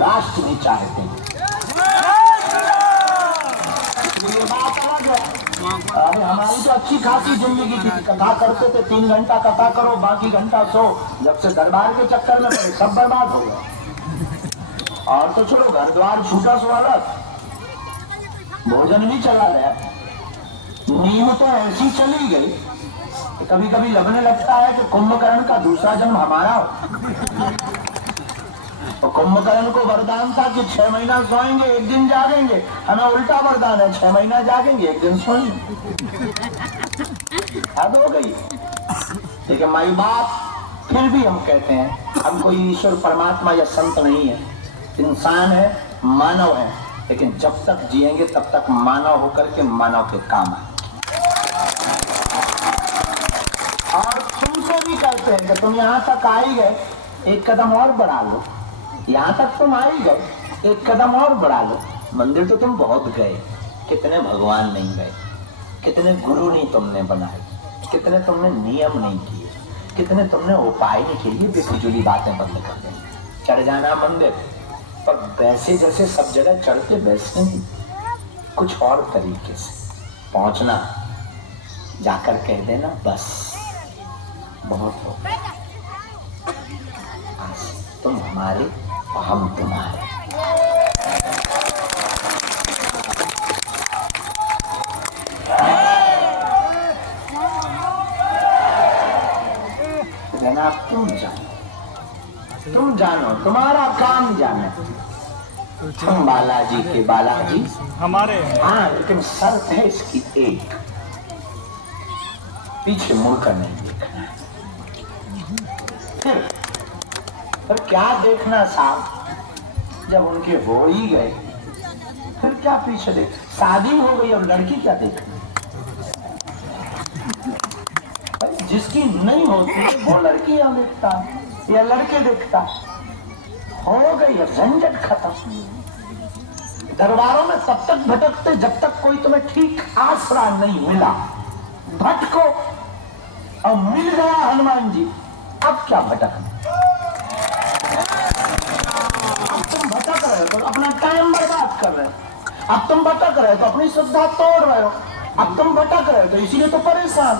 Last में चाहते हैं। ये बात अलग है। अरे हमारी तो अच्छी खासी जिंदगी थी, कथा करते थे, 3 घंटा कथा करो, बाकी घंटा सो। जब से दरबार के चक्कर में पड़े सब बर्बाद हो गया। और तो चलो घर द्वार छूटा सो अलग, भोजन भी चला गया, नींद तो ऐसी चली गई। कभी कभी लगने लगता है कि कुंभकर्ण का दूसरा जन्म हमारा हो। और कुंभकर्ण को वरदान था कि 6 महीना सोएंगे 1 दिन जागेंगे, हमें उल्टा वरदान है 6 महीना जागेंगे 1 दिन सोएंगे। हद हो गई। लेकिन माई बाप फिर भी हम कहते हैं हम कोई ईश्वर परमात्मा या संत नहीं है, इंसान है, मानव है, लेकिन जब तक जिएंगे तब तक मानव होकर के मानव के काम है। और तुमसे भी कहते हैं कि तुम यहाँ तक आ ही गए, 1 कदम और बढ़ा लो। यहाँ तक तुम आ ही गए, 1 कदम और बढ़ा लो। मंदिर तो तुम बहुत गए, कितने भगवान नहीं गए, कितने गुरु नहीं तुमने बनाए, कितने तुमने नियम नहीं किए, कितने तुमने उपाय नहीं किए। बेफिजूली बातें बंद कर दें। चढ़ जाना मंदिर, पर वैसे जैसे सब जगह चढ़ते वैसे नहीं, कुछ और तरीके से पहुंचना। जाकर कह देना बस बहुत हो, तुम हमारे और हम तुम्हारे। जनाब तुम जानो, तुम्हारा काम जाने। हम बालाजी के बालाजी हमारे। हाँ, लेकिन शर्त है इसकी एक, पीछे मुड़कर नहीं देखना। फिर क्या देखना साहब, जब उनके हो ही गए फिर क्या पीछे देख। शादी हो गई और लड़की क्या देखना। जिसकी नहीं होती वो लड़कियां देखता या लड़के देखता। हो गई और झंझट खत्म। दरबारों में तब तक भटकते जब तक कोई तुम्हें ठीक आसरा नहीं मिला। भटको और मिल गया हनुमान जी, अब क्या भटकना। अब तुम भटक रहे हो तो अपना टाइम बर्बाद कर रहे हो। अब तुम भटक रहे हो तो अपनी श्रद्धा तोड़ रहे हो। अब तुम भटक रहे हो तो इसीलिए तो परेशान।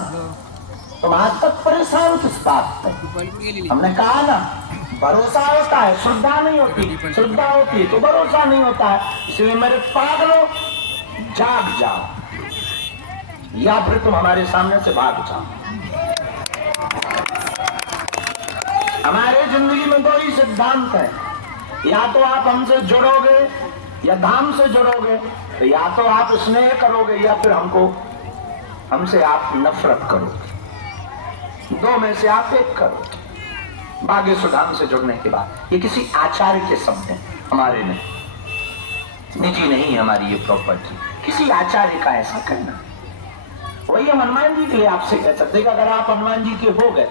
तुम आज तक परेशान किस बात पे। हमने कहा ना, भरोसा होता है श्रद्धा नहीं होती, श्रद्धा होती है तो भरोसा नहीं होता है। इसलिए मेरे पागलों, जाग जाओ या फिर तुम हमारे सामने से भाग जाओ। हमारे जिंदगी में 2 ही सिद्धांत है, या तो आप हमसे जुड़ोगे या धाम से जुड़ोगे, तो या तो आप स्नेह करोगे या फिर हमसे आप नफरत करोगे। 2 में से आप एक करोगे। बागेश्वर धाम से जुड़ने के बाद, ये किसी आचार्य के शब्द हैं, हमारे नहीं, निजी नहीं हमारी ये प्रॉपर्टी। किसी आचार्य का ऐसा कहना। वही हम हनुमान जी के लिए आपसे कह सकते, अगर आप हनुमान जी के हो गए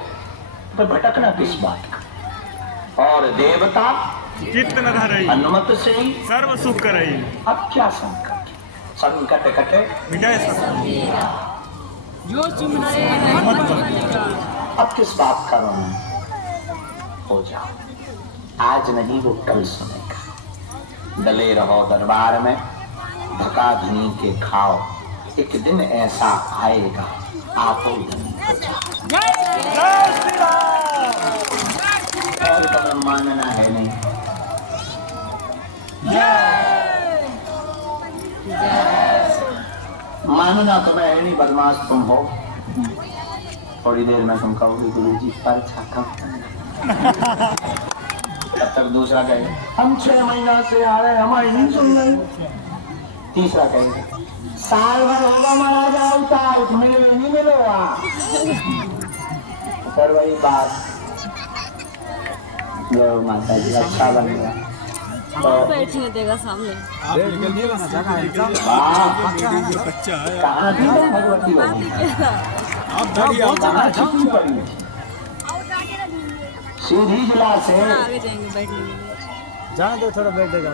तो भटकना किस बात का। और देवता कितना रही अनुमत से ही सर्व सुख रही। अब क्या संकट, संकट कटे अब किस बात का रोना। हो जाओ, आज नहीं वो कल सुनेगा। डले रहो दरबार में, धका धनी के खाओ, एक दिन ऐसा आएगा आप और कदम मानना है नहीं। मानना तुम्हें है नहीं, बदमाश तुम हो। थोड़ी देर में तुम कहोगे गुरु जी पर छाका। तब तक दूसरा कहेगा हम 6 महीना से आ रहे, हमारी नहीं सुन रहे। तीसरा कहेगा साल भर होगा महाराज आवता, मिले नहीं मिलो। फिर वही बात, जो माता जी अच्छा बन गया तो बैठने देगा सामने। कहाँ थी भगवती बनी, सीधी जिला से आगे जाएंगे बैठने के लिए। जाने दो, थोड़ा बैठेगा।